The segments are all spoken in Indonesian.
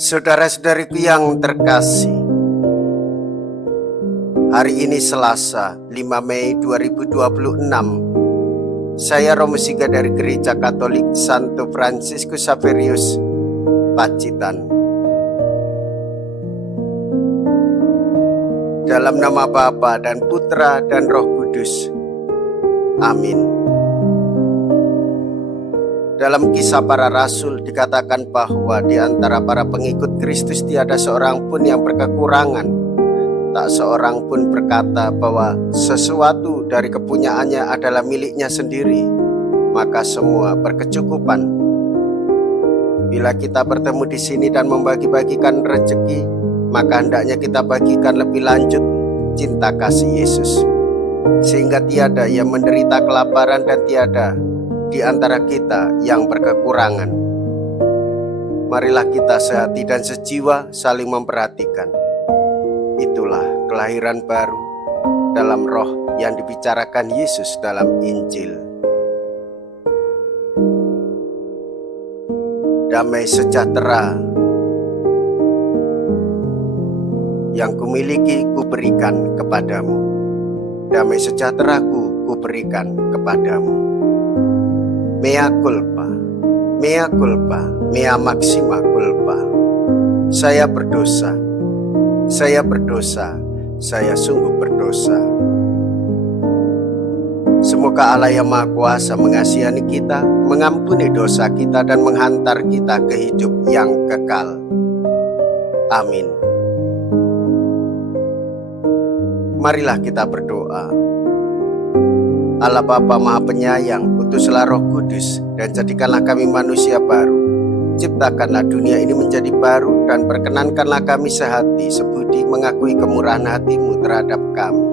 Saudara-saudariku yang terkasih, hari ini Selasa 5 Mei 2026. Saya Romo Siga dari Gereja Katolik Santo Fransiskus Xaverius, Pacitan. Dalam nama Bapa dan Putra dan Roh Kudus. Amin. Dalam Kisah Para Rasul dikatakan bahwa di antara para pengikut Kristus tiada seorang pun yang berkekurangan. Tak seorang pun berkata bahwa sesuatu dari kepunyaannya adalah miliknya sendiri, maka semua berkecukupan. Bila kita bertemu di sini dan membagi-bagikan rezeki, maka hendaknya kita bagikan lebih lanjut cinta kasih Yesus, sehingga tiada yang menderita kelaparan dan tiada di antara kita yang berkekurangan. Marilah kita sehati dan sejiwa saling memperhatikan. Itulah kelahiran baru dalam roh yang dibicarakan Yesus dalam Injil. Damai sejahtera yang kumiliki kuberikan kepadamu. Damai sejahteraku kuberikan kepadamu. Mea culpa, mea culpa, mea maxima culpa. Saya berdosa, saya berdosa, saya sungguh berdosa. Semoga Allah yang Maha Kuasa mengasihani kita, mengampuni dosa kita dan menghantar kita ke hidup yang kekal. Amin. Marilah kita berdoa. Allah Bapa Maha Penyayang, utuslah Roh Kudus dan jadikanlah kami manusia baru. Ciptakanlah dunia ini menjadi baru dan perkenankanlah kami sehati sebudi mengakui kemurahan hati-Mu terhadap kami.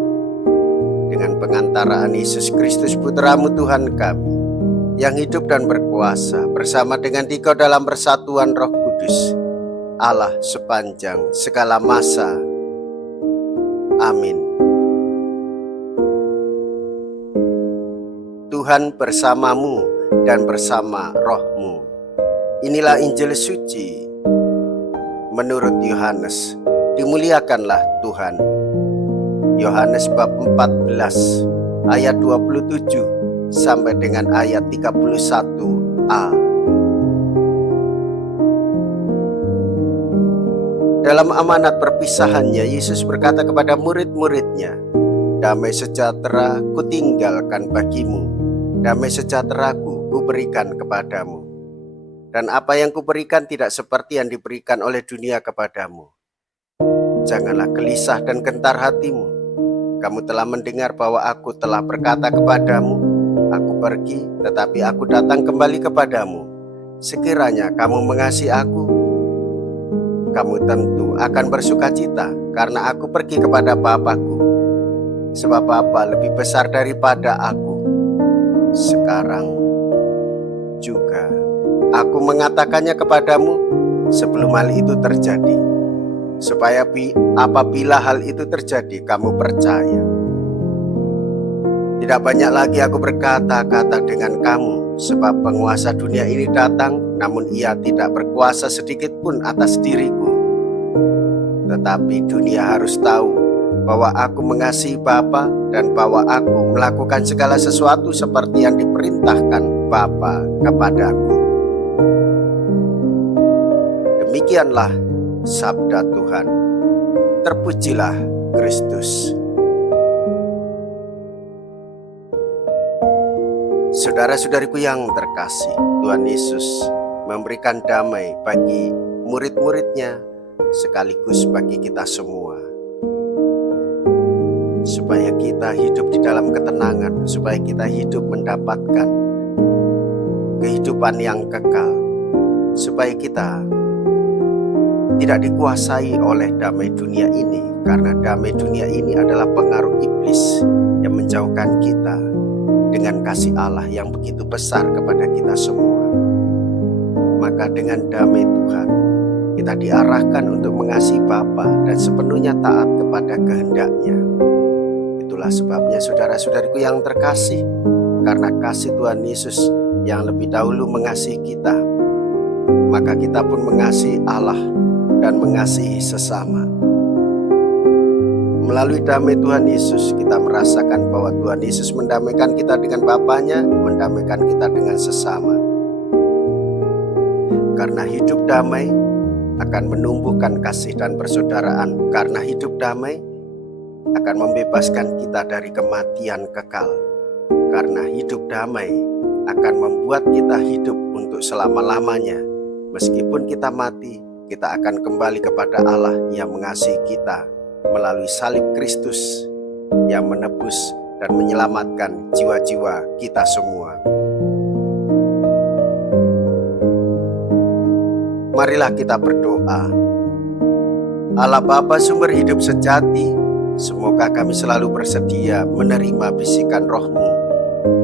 Dengan pengantaraan Yesus Kristus Putra-Mu Tuhan kami, yang hidup dan berkuasa bersama dengan Dikau dalam persatuan Roh Kudus, Allah sepanjang segala masa. Amin. Tuhan bersamamu dan bersama rohmu. Inilah Injil suci menurut Yohanes. Dimuliakanlah Tuhan. Yohanes bab 14 ayat 27 sampai dengan ayat 31a. Dalam amanat perpisahannya, Yesus berkata kepada murid-muridnya, "Damai sejahtera kutinggalkan bagimu, damai sejahteraku kuberikan kepadamu. Dan apa yang kuberikan tidak seperti yang diberikan oleh dunia kepadamu. Janganlah gelisah dan gentar hatimu. Kamu telah mendengar bahwa aku telah berkata kepadamu, aku pergi, tetapi aku datang kembali kepadamu. Sekiranya kamu mengasihi aku, kamu tentu akan bersukacita, karena aku pergi kepada Bapa-Ku. Sebab Bapa lebih besar daripada aku. Sekarang juga aku mengatakannya kepadamu sebelum hal itu terjadi, supaya apabila hal itu terjadi kamu percaya. Tidak banyak lagi aku berkata-kata dengan kamu, sebab penguasa dunia ini datang, namun ia tidak berkuasa sedikit pun atas diriku. Tetapi dunia harus tahu bahwa aku mengasihi Bapa dan bahwa aku melakukan segala sesuatu seperti yang diperintahkan Bapa kepadaku." Demikianlah sabda Tuhan. Terpujilah Kristus. Saudara-saudariku yang terkasih, Tuhan Yesus memberikan damai bagi murid-muridnya sekaligus bagi kita semua, supaya kita hidup di dalam ketenangan, supaya kita hidup mendapatkan kehidupan yang kekal, supaya kita tidak dikuasai oleh damai dunia ini, karena damai dunia ini adalah pengaruh iblis yang menjauhkan kita dengan kasih Allah yang begitu besar kepada kita semua. Maka dengan damai Tuhan kita diarahkan untuk mengasihi Bapa dan sepenuhnya taat kepada kehendak-Nya. Itulah sebabnya saudara-saudariku yang terkasih, karena kasih Tuhan Yesus yang lebih dahulu mengasihi kita, maka kita pun mengasihi Allah dan mengasihi sesama. Melalui damai Tuhan Yesus, kita merasakan bahwa Tuhan Yesus mendamaikan kita dengan Bapanya, mendamaikan kita dengan sesama. Karena hidup damai akan menumbuhkan kasih dan persaudaraan. Karena hidup damai akan membebaskan kita dari kematian kekal. Karena hidup damai akan membuat kita hidup untuk selama-lamanya. Meskipun kita mati, kita akan kembali kepada Allah yang mengasihi kita melalui salib Kristus yang menebus dan menyelamatkan jiwa-jiwa kita semua. Marilah kita berdoa. Allah Bapa sumber hidup sejati, semoga kami selalu bersedia menerima bisikan Roh-Mu,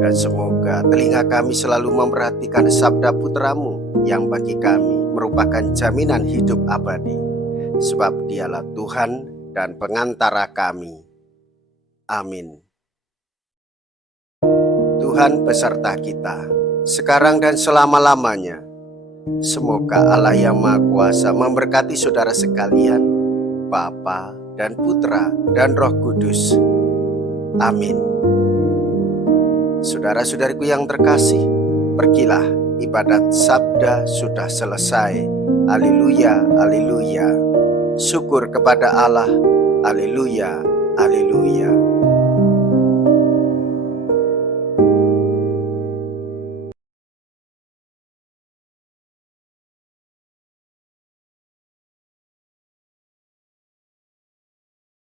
dan semoga telinga kami selalu memperhatikan sabda Putra-Mu yang bagi kami merupakan jaminan hidup abadi, sebab Dialah Tuhan dan pengantara kami. Amin. Tuhan beserta kita, sekarang dan selama-lamanya. Semoga Allah yang Maha Kuasa memberkati saudara sekalian, Bapa dan Putra dan Roh Kudus. Amin. Saudara-saudariku yang terkasih, pergilah, ibadat sabda sudah selesai. Haleluya, haleluya. Syukur kepada Allah. Haleluya, haleluya.